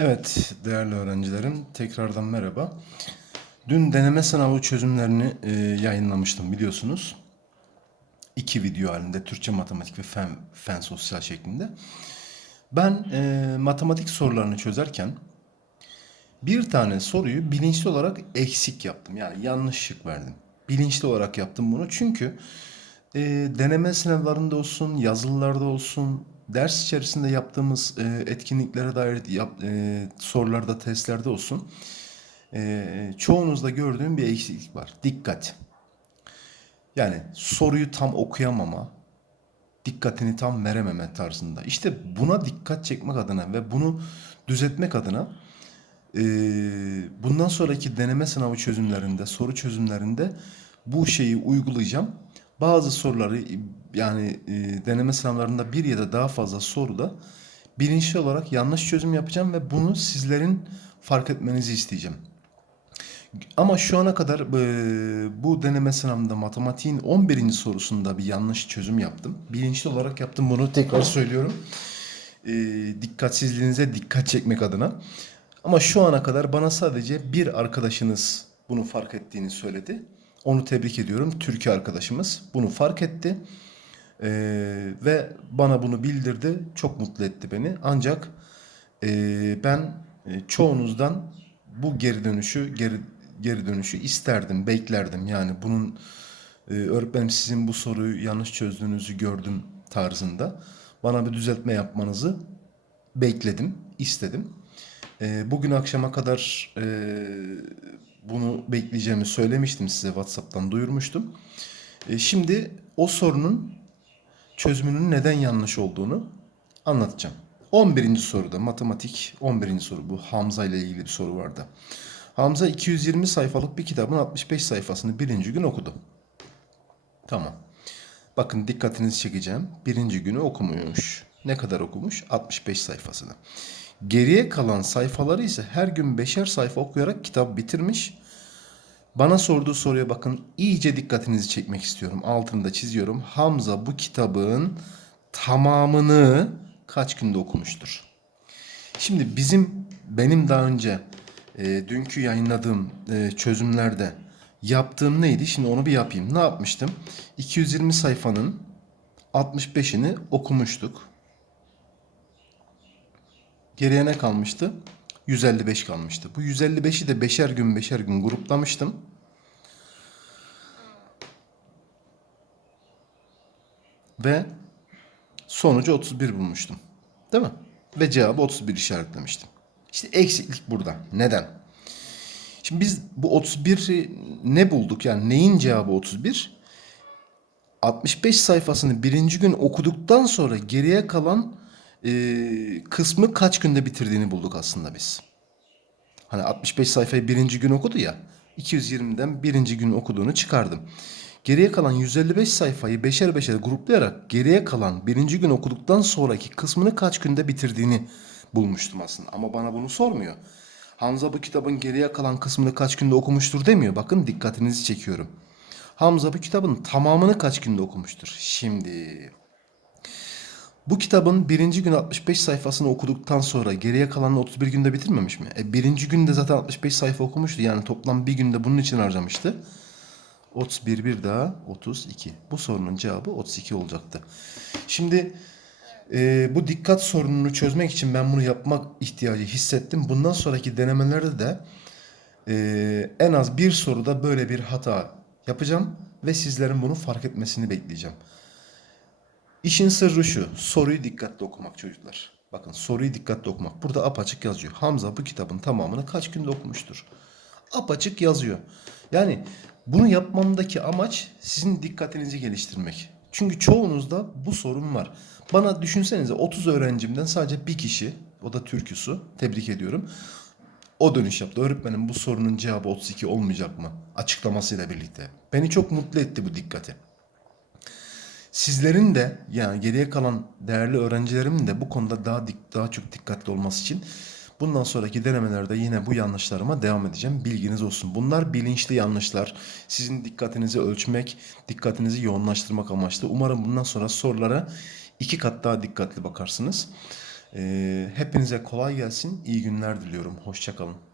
Evet değerli öğrencilerim tekrardan merhaba. Dün deneme sınavı çözümlerini e, yayınlamıştım biliyorsunuz. İki video halinde Türkçe, matematik ve fen, fen sosyal şeklinde. Ben e, matematik sorularını çözerken bir tane soruyu bilinçli olarak eksik yaptım. Yani yanlış şık verdim. Bilinçli olarak yaptım bunu çünkü e, deneme sınavlarında olsun, yazılılarda olsun, ders içerisinde yaptığımız e, etkinliklere dair yap, e, sorularda, testlerde olsun, e, çoğunuzda gördüğüm bir eksiklik var. Dikkat. Yani soruyu tam okuyamama, dikkatini tam verememe tarzında. İşte buna dikkat çekmek adına ve bunu düzeltmek adına e, bundan sonraki deneme sınavı çözümlerinde, soru çözümlerinde bu şeyi uygulayacağım. Bazı soruları yani e, deneme sınavlarında bir ya da daha fazla soruda bilinçli olarak yanlış çözüm yapacağım ve bunu sizlerin fark etmenizi isteyeceğim. Ama şu ana kadar e, bu deneme sınavında matematiğin 11. sorusunda bir yanlış çözüm yaptım. Bilinçli olarak yaptım bunu tekrar söylüyorum. E, dikkatsizliğinize dikkat çekmek adına. Ama şu ana kadar bana sadece bir arkadaşınız bunu fark ettiğini söyledi. Onu tebrik ediyorum. Türkiye arkadaşımız bunu fark etti. E, ve bana bunu bildirdi. Çok mutlu etti beni. Ancak e, ben e, çoğunuzdan bu geri dönüşü geri geri dönüşü isterdim, beklerdim. Yani bunun e, öğretmenim sizin bu soruyu yanlış çözdüğünüzü gördüm tarzında bana bir düzeltme yapmanızı bekledim, istedim. E, bugün akşama kadar e, bunu bekleyeceğimi söylemiştim size WhatsApp'tan duyurmuştum. E, şimdi o sorunun çözümünün neden yanlış olduğunu anlatacağım. 11. soruda matematik 11. soru bu Hamza ile ilgili bir soru vardı. Hamza 220 sayfalık bir kitabın 65 sayfasını birinci gün okudu. Tamam. Bakın dikkatinizi çekeceğim. Birinci günü okumuş. Ne kadar okumuş? 65 sayfasını. Geriye kalan sayfaları ise her gün beşer sayfa okuyarak kitap bitirmiş. Bana sorduğu soruya bakın iyice dikkatinizi çekmek istiyorum. Altını da çiziyorum. Hamza bu kitabın tamamını kaç günde okumuştur? Şimdi bizim benim daha önce e, dünkü yayınladığım e, çözümlerde yaptığım neydi? Şimdi onu bir yapayım. Ne yapmıştım? 220 sayfanın 65'ini okumuştuk. Geriye ne kalmıştı? 155 kalmıştı. Bu 155'i de beşer gün beşer gün gruplamıştım. Ve sonucu 31 bulmuştum. Değil mi? Ve cevabı 31 işaretlemiştim. İşte eksiklik burada. Neden? Şimdi biz bu 31'i ne bulduk? Yani neyin cevabı 31? 65 sayfasını birinci gün okuduktan sonra geriye kalan e, kısmı kaç günde bitirdiğini bulduk aslında biz. Hani 65 sayfayı birinci gün okudu ya. 220'den birinci gün okuduğunu çıkardım. Geriye kalan 155 sayfayı beşer beşer gruplayarak geriye kalan birinci gün okuduktan sonraki kısmını kaç günde bitirdiğini bulmuştum aslında. Ama bana bunu sormuyor. Hamza bu kitabın geriye kalan kısmını kaç günde okumuştur demiyor. Bakın dikkatinizi çekiyorum. Hamza bu kitabın tamamını kaç günde okumuştur? Şimdi bu kitabın birinci gün 65 sayfasını okuduktan sonra geriye kalanını 31 günde bitirmemiş mi? E, birinci günde zaten 65 sayfa okumuştu. Yani toplam bir günde bunun için harcamıştı. 31 bir daha 32. Bu sorunun cevabı 32 olacaktı. Şimdi e, bu dikkat sorununu çözmek için ben bunu yapmak ihtiyacı hissettim. Bundan sonraki denemelerde de e, en az bir soruda böyle bir hata yapacağım ve sizlerin bunu fark etmesini bekleyeceğim. İşin sırrı şu. Soruyu dikkatli okumak çocuklar. Bakın soruyu dikkatli okumak. Burada apaçık yazıyor. Hamza bu kitabın tamamını kaç günde okumuştur? Apaçık yazıyor. Yani bunu yapmamdaki amaç sizin dikkatinizi geliştirmek. Çünkü çoğunuzda bu sorun var. Bana düşünsenize 30 öğrencimden sadece bir kişi, o da Türküsü, tebrik ediyorum. O dönüş yaptı. Öğretmenim bu sorunun cevabı 32 olmayacak mı? Açıklamasıyla birlikte. Beni çok mutlu etti bu dikkati. Sizlerin de yani geriye kalan değerli öğrencilerimin de bu konuda daha dik, daha çok dikkatli olması için bundan sonraki denemelerde yine bu yanlışlarıma devam edeceğim. Bilginiz olsun. Bunlar bilinçli yanlışlar. Sizin dikkatinizi ölçmek, dikkatinizi yoğunlaştırmak amaçlı. Umarım bundan sonra sorulara iki kat daha dikkatli bakarsınız. E, hepinize kolay gelsin. İyi günler diliyorum. Hoşça kalın.